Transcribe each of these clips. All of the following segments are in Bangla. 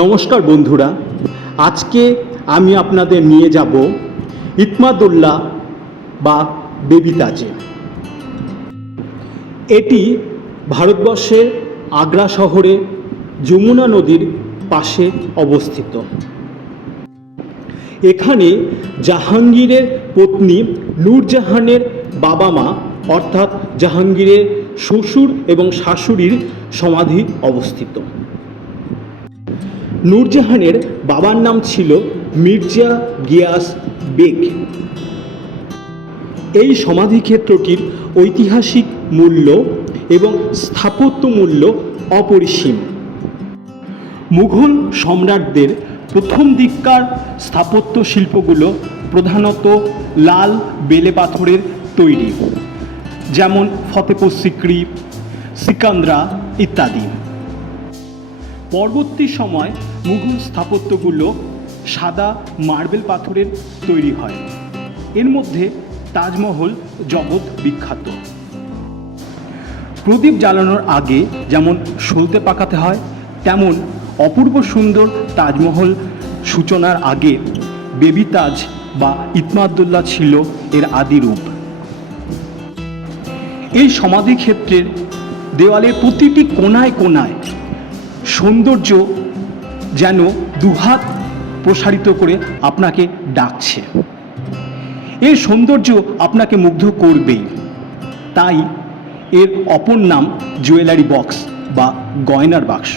নমস্কার বন্ধুরা, আজকে আমি আপনাদের নিয়ে যাব ইতমাদুল্লাহ বা বেবি তাজে। এটি ভারতবর্ষের আগ্রা শহরে যমুনা নদীর পাশে অবস্থিত। এখানে জাহাঙ্গীরের পত্নী নূরজাহানের বাবা মা অর্থাৎ জাহাঙ্গীরের শ্বশুর এবং শাশুড়ির সমাধি অবস্থিত। নূরজাহানের বাবার নাম ছিল মির্জা গিয়াস বেগ। এই সমাধিক্ষেত্রটির ঐতিহাসিক মূল্য এবং স্থাপত্য মূল্য অপরিসীম। মুঘল সম্রাটদের প্রথম দিককার স্থাপত্য শিল্পগুলো প্রধানত লাল বেলে পাথরের তৈরি, যেমন ফতেপুর সিক্রি, সিকান্দ্রা ইত্যাদি। পরবর্তী সময় মুঘল স্থাপত্যগুলো সাদা মার্বেল পাথরের তৈরি হয়। এর মধ্যে তাজমহল জগৎ বিখ্যাত। প্রদীপ জ্বালানোর আগে যেমন সলতে পাকাতে হয়, তেমন অপূর্ব সুন্দর তাজমহল সূচনার আগে বেবি তাজ বা ইতমাদুল্লাহ ছিল এর আদি রূপ। এই সমাধিক্ষেত্রের দেওয়ালের প্রতিটি কোণায় কোণায় সৌন্দর্য যেন দুহাত প্রসারিত করে আপনাকে ডাকছে। এর সৌন্দর্য আপনাকে মুগ্ধ করবেই, তাই এর অপর নাম জুয়েলারি বক্স বা গয়নার বাক্স।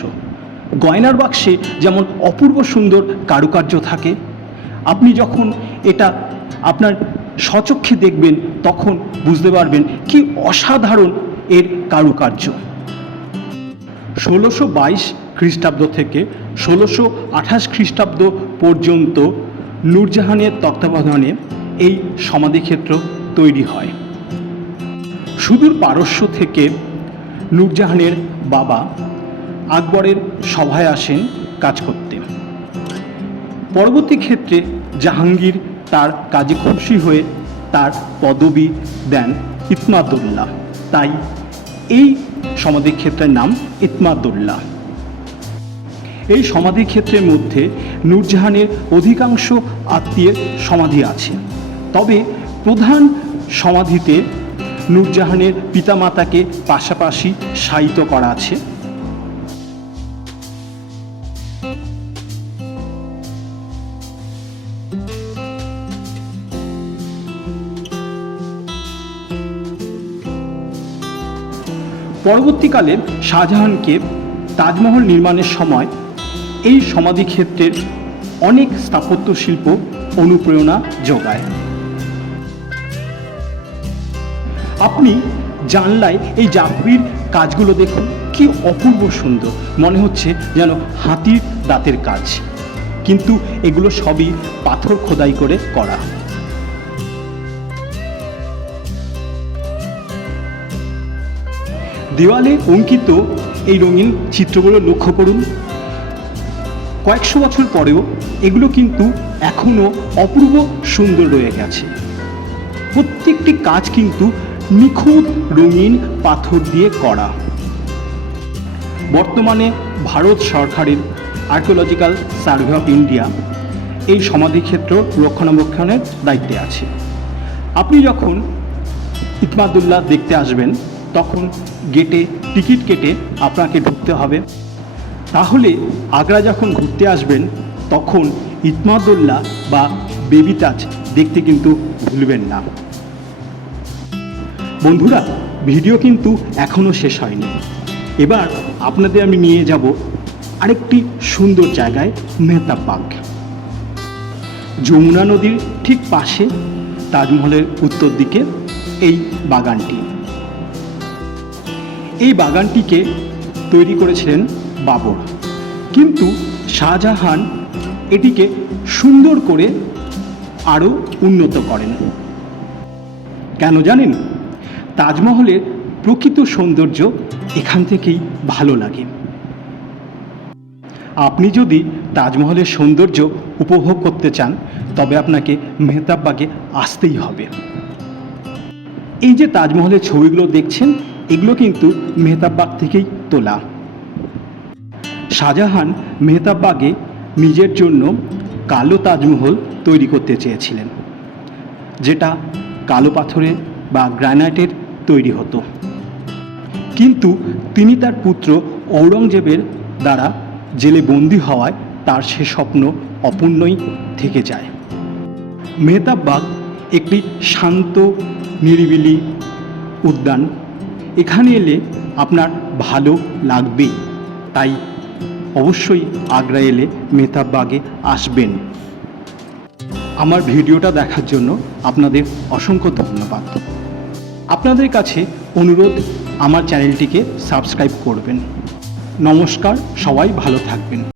গয়নার বাক্সে যেমন অপূর্ব সুন্দর কারুকার্য থাকে, আপনি যখন এটা আপনার স্বচক্ষে দেখবেন তখন বুঝতে পারবেন কি অসাধারণ এর কারুকার্য। 1622 খ্রিস্টাব্দ থেকে 1628 খ্রিস্টাব্দ পর্যন্ত নূরজাহানের তত্ত্বাবধানে এই সমাধিক্ষেত্র তৈরি হয়। সুদূর পারস্য থেকে নূরজাহানের বাবা আকবরের সভায় আসেন কাজ করতে। পরবর্তী ক্ষেত্রে জাহাঙ্গীর তার কাজে খুশি হয়ে তার পদবি দেন ইতমাদুল্লাহ, তাই এই সমাধিক্ষেত্রের নাম ইতমাদুল্লাহ। এই সমাধিক্ষেত্রের মধ্যে নূরজাহানের অধিকাংশ আত্মীয়ের সমাধি আছে, তবে প্রধান সমাধিতে নূরজাহানের পিতামাতাকে পাশাপাশি শায়িত করা আছে। পরবর্তীকালে শাহজাহানকে তাজমহল নির্মাণের সময় এই সমাধিক্ষেত্রের অনেক স্থাপত্য শিল্প অনুপ্রেরণা যোগায়। আপনি জানলায় এই জাফরির কাজগুলো দেখুন, কি অপূর্ব সুন্দর, মনে হচ্ছে যেন হাতির দাঁতের কাজ, কিন্তু এগুলো সবই পাথর খোদাই করে করা। দেওয়ালে অঙ্কিত এই রঙিন চিত্রগুলো লক্ষ্য করুন। কয়েকশো বছর পরেও এগুলো কিন্তু এখনও অপূর্ব সুন্দর রয়ে গেছে। প্রত্যেকটি কাজ কিন্তু নিখুঁত রঙিন পাথর দিয়ে করা। বর্তমানে ভারত সরকারের আর্কিওলজিক্যাল সার্ভে অফ ইন্ডিয়া এই সমাধিক্ষেত্র রক্ষণাবেক্ষণের দায়িত্বে আছে। আপনি যখন ইতমাদুল্লাহ দেখতে আসবেন তখন গেটে টিকিট কেটে আপনাকে ঢুকতে হবে। তাহলে আগ্রা যখন ঘুরতে আসবেন তখন ইতমাদুল্লাহ বা বেবি তাজ দেখতে কিন্তু ভুলবেন না। বন্ধুরা, ভিডিও কিন্তু এখনও শেষ হয়নি। এবার আপনাদের আমি নিয়ে যাব আরেকটি সুন্দর জায়গায়, মেহতাব বাগ। যমুনা নদীর ঠিক পাশে তাজমহলের উত্তর দিকে এই বাগানটি। এই বাগানটিকে তৈরি করেছিলেন বাবর, কিন্তু শাহজাহান এটিকে সুন্দর করে আরও উন্নত করেন। কেন জানেন? তাজমহলের প্রকৃত সৌন্দর্য এখান থেকেই ভালো লাগে। আপনি যদি তাজমহলের সৌন্দর্য উপভোগ করতে চান তবে আপনাকে মেহতাব বাগে আসতেই হবে। এই যে তাজমহলের ছবিগুলো দেখছেন, এগুলো কিন্তু মেহতাব বাগ থেকেই তোলা। শাহজাহান মেহতাববাগে নিজের জন্য কালো তাজমহল তৈরি করতে চেয়েছিলেন, যেটা কালো পাথরে বা গ্রানাইটের তৈরি হতো। কিন্তু তিনি তার পুত্র ঔরঙ্গজেবের দ্বারা জেলে বন্দী হওয়ায় তার সে স্বপ্ন অপূর্ণই থেকে যায়। মেহতাববাগ একটি শান্ত নিরিবিলি উদ্যান। এখানে এলে আপনার ভালো লাগবে, তাই অবশ্যই আগ্রা এলে মেহতাববাগে আসবেন। আমার ভিডিওটা দেখার জন্য আপনাদের অসংখ্য ধন্যবাদ। আপনাদের কাছে অনুরোধ, আমার চ্যানেলটিকে সাবস্ক্রাইব করবেন। নমস্কার, সবাই ভালো থাকবেন।